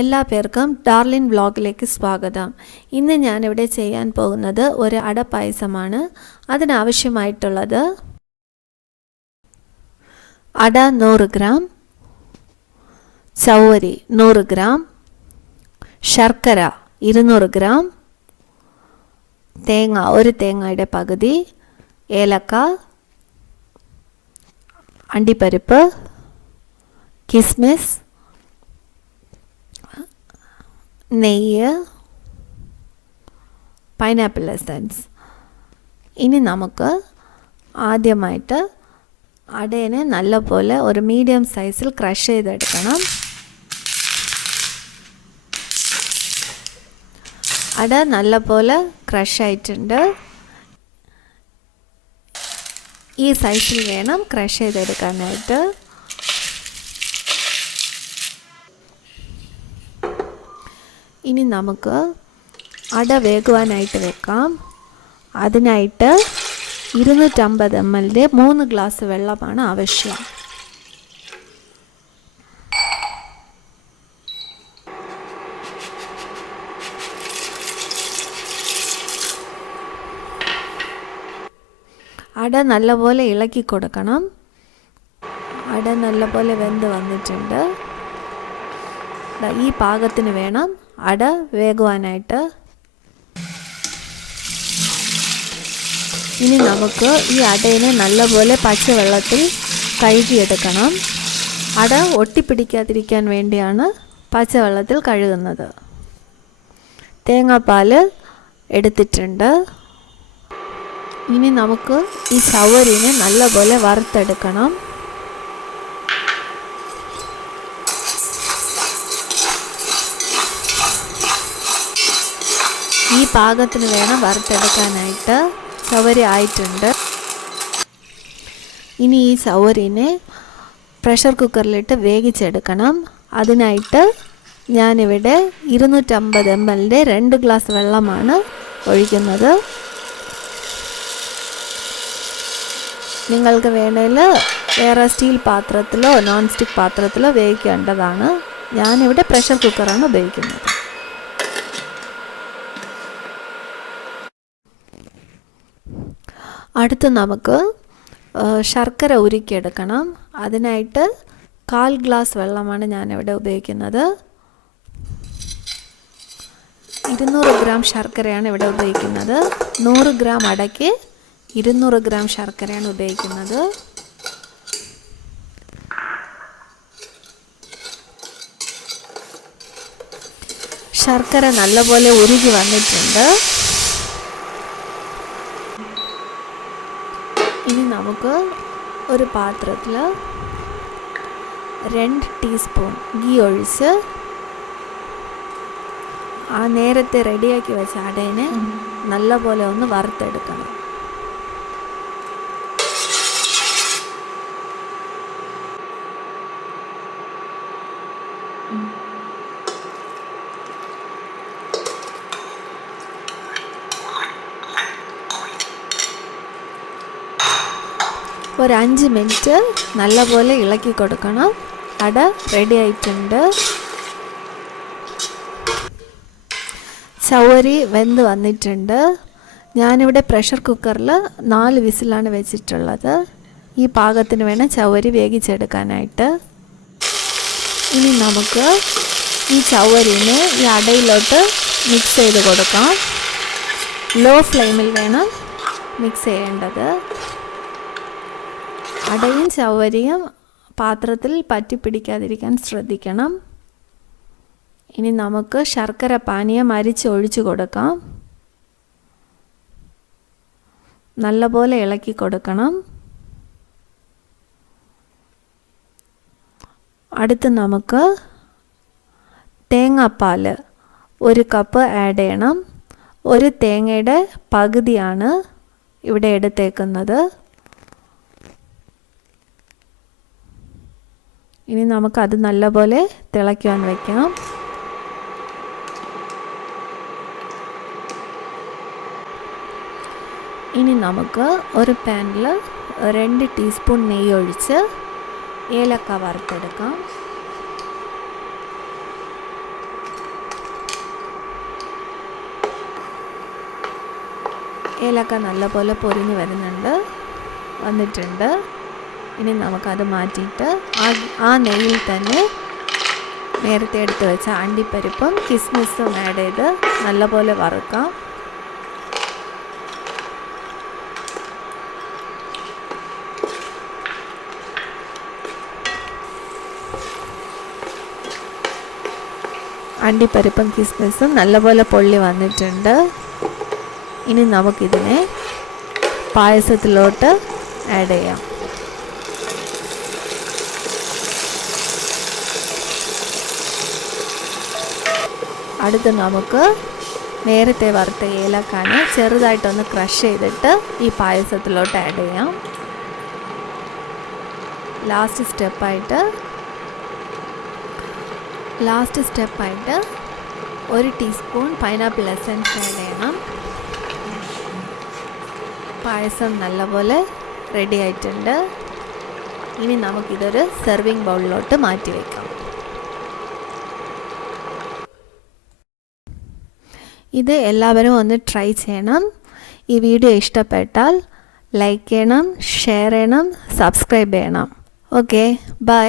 എല്ലാ പേർക്കും ഡാർലിൻ വ്ലോഗിലേക്ക് സ്വാഗതം. ഇന്ന് ഞാനിവിടെ ചെയ്യാൻ പോകുന്നത് ഒരു അട പായസമാണ്. അതിനാവശ്യമായിട്ടുള്ളത് അട 100 ഗ്രാം, ചവ്വരി 100 ഗ്രാം, ശർക്കര 200 ഗ്രാം, തേങ്ങ ഒരു തേങ്ങയുടെ പകുതി, ഏലക്ക, അണ്ടിപ്പരിപ്പ്, കിസ്മിസ്, നെയ്യ്, പൈനാപ്പിൾ എസൻസ്. ഇനി നമുക്ക് ആദ്യമായിട്ട് അടേനെ നല്ലപോലെ ഒരു മീഡിയം സൈസിൽ ക്രഷ് ചെയ്തെടുക്കണം. അട നല്ലപോലെ ക്രഷ് ആയിട്ടുണ്ട്. ഈ സൈസിൽ വേണം ക്രഷ് ചെയ്തെടുക്കാനായിട്ട്. ഇനി നമുക്ക് അട വേകുവാനായിട്ട് വെക്കാം. അതിനായിട്ട് 250 ml 3 ഗ്ലാസ് വെള്ളമാണ് ആവശ്യം. അട നല്ലപോലെ ഇളക്കി കൊടുക്കണം. അട നല്ലപോലെ വെന്ത് വന്നിട്ടുണ്ട്. ഈ പാകത്തിന് വേണം അട വേകുവാനായിട്ട്. ഇനി നമുക്ക് ഈ അടയിനെ നല്ലപോലെ പച്ചവെള്ളത്തിൽ കഴുകിയെടുക്കണം. അട ഒട്ടിപ്പിടിക്കാതിരിക്കാൻ വേണ്ടിയാണ് പച്ചവെള്ളത്തിൽ കഴുകുന്നത്. തേങ്ങാപ്പാൽ എടുത്തിട്ടുണ്ട്. ഇനി നമുക്ക് ഈ ചവ്വരിനെ നല്ലപോലെ വറുത്തെടുക്കണം. ഈ പാകത്തിന് വേണം വറുത്തെടുക്കാനായിട്ട്. ചവ്വരി ആയിട്ടുണ്ട്. ഇനി ഈ ചവ്വരിനെ പ്രഷർ കുക്കറിലിട്ട് വേവിച്ചെടുക്കണം. അതിനായിട്ട് ഞാനിവിടെ 250 ml 2 ഗ്ലാസ് വെള്ളമാണ് ഒഴിക്കുന്നത്. നിങ്ങൾക്ക് വേണമെങ്കിൽ വേറെ സ്റ്റീൽ പാത്രത്തിലോ നോൺ സ്റ്റിക്ക് പാത്രത്തിലോ വേവിക്കേണ്ടതാണ്. ഞാനിവിടെ പ്രഷർ കുക്കറാണ് ഉപയോഗിക്കുന്നത്. അടുത്ത് നമുക്ക് ശർക്കര ഉരുക്കിയെടുക്കണം. അതിനായിട്ട് 1/4 ഗ്ലാസ് വെള്ളമാണ് ഞാനിവിടെ ഉപയോഗിക്കുന്നത്. 200 ഗ്രാം ശർക്കരയാണ് ഇവിടെ ഉപയോഗിക്കുന്നത്. 100 ഗ്രാം അടയ്ക്ക് 200 ഗ്രാം ശർക്കരയാണ് ഉപയോഗിക്കുന്നത്. ശർക്കര നല്ലപോലെ ഉരുകി വന്നിട്ടുണ്ട്. ഇനി നമുക്ക് ഒരു പാത്രത്തിൽ 2 ടീസ്പൂൺ ഗീ ഒഴിച്ച് ആ നേരത്തെ റെഡിയാക്കി വെച്ച അടേനെ നല്ലപോലെ ഒന്ന് വറുത്തെടുക്കണം. ഒരു 5 മിനിറ്റ് നല്ലപോലെ ഇളക്കി കൊടുക്കണം. അട റെഡി ആയിട്ടുണ്ട്. ചവ്വരി വെന്ത് വന്നിട്ടുണ്ട്. ഞാനിവിടെ പ്രഷർ കുക്കറിൽ 4 വിസിലാണ് വെച്ചിട്ടുള്ളത്. ഈ പാകത്തിന് വേണം ചവ്വരി വേവിച്ചെടുക്കാനായിട്ട്. ഇനി നമുക്ക് ഈ ചവ്വരിനെ ഈ അടയിലോട്ട് മിക്സ് ചെയ്ത് കൊടുക്കാം. ലോ ഫ്ലെയിമിൽ വേണം മിക്സ് ചെയ്യേണ്ടത്. അടയും ചവ്വരിയും പാത്രത്തിൽ പറ്റിപ്പിടിക്കാതിരിക്കാൻ ശ്രദ്ധിക്കണം. ഇനി നമുക്ക് ശർക്കര പാനീയം അരിച്ചൊഴിച്ച് കൊടുക്കാം. നല്ലപോലെ ഇളക്കി കൊടുക്കണം. അടുത്ത് നമുക്ക് തേങ്ങാപ്പാൽ 1 കപ്പ് ആഡ് ചെയ്യണം. ഒരു തേങ്ങയുടെ പകുതിയാണ് ഇവിടെ എടുത്തേക്കുന്നത്. ഇനി നമുക്കത് നല്ലപോലെ തിളയ്ക്കാൻ വയ്ക്കാം. ഇനി നമുക്ക് ഒരു പാനിൽ 2 ടീസ്പൂൺ നെയ്യ് ഒഴിച്ച് ഏലക്ക വറുത്തെടുക്കാം. ഏലക്ക നല്ലപോലെ പൊരിഞ്ഞ് വന്നിട്ടുണ്ട്. ഇനി നമുക്കത് മാറ്റിയിട്ട് ആ നെയ്യിൽ തന്നെ നേരത്തെ എടുത്ത് വെച്ച അണ്ടിപ്പരിപ്പും കിസ്മിസും ആഡ് ചെയ്ത് നല്ലപോലെ വറുക്കാം. അണ്ടിപ്പരിപ്പും കിസ്മിസും നല്ലപോലെ പൊള്ളി വന്നിട്ടുണ്ട്. ഇനി നമുക്കിതിനെ പായസത്തിലോട്ട് ആഡ് ചെയ്യാം. അടുത്ത് നമുക്ക് നേരത്തെ വറുത്ത ഏലക്കാനെ ചെറുതായിട്ടൊന്ന് ക്രഷ് ചെയ്തിട്ട് ഈ പായസത്തിലോട്ട് ആഡ് ചെയ്യാം. ലാസ്റ്റ് സ്റ്റെപ്പായിട്ട് 1 ടീസ്പൂൺ പൈനാപ്പിൾ എസൻസ് ആഡ് ചെയ്യണം. പായസം നല്ലപോലെ റെഡി ആയിട്ടുണ്ട്. ഇനി നമുക്കിതൊരു സെർവിങ് ബൗളിലോട്ട് മാറ്റി വയ്ക്കാം. ഇത് എല്ലാവരും ഒന്ന് ട്രൈ ചെയ്യണം. ഈ വീഡിയോ ഇഷ്ടപ്പെട്ടാൽ ലൈക്ക് ചെയ്യണം, ഷെയർ ചെയ്യണം, സബ്സ്ക്രൈബ് ചെയ്യണം. Okay, by.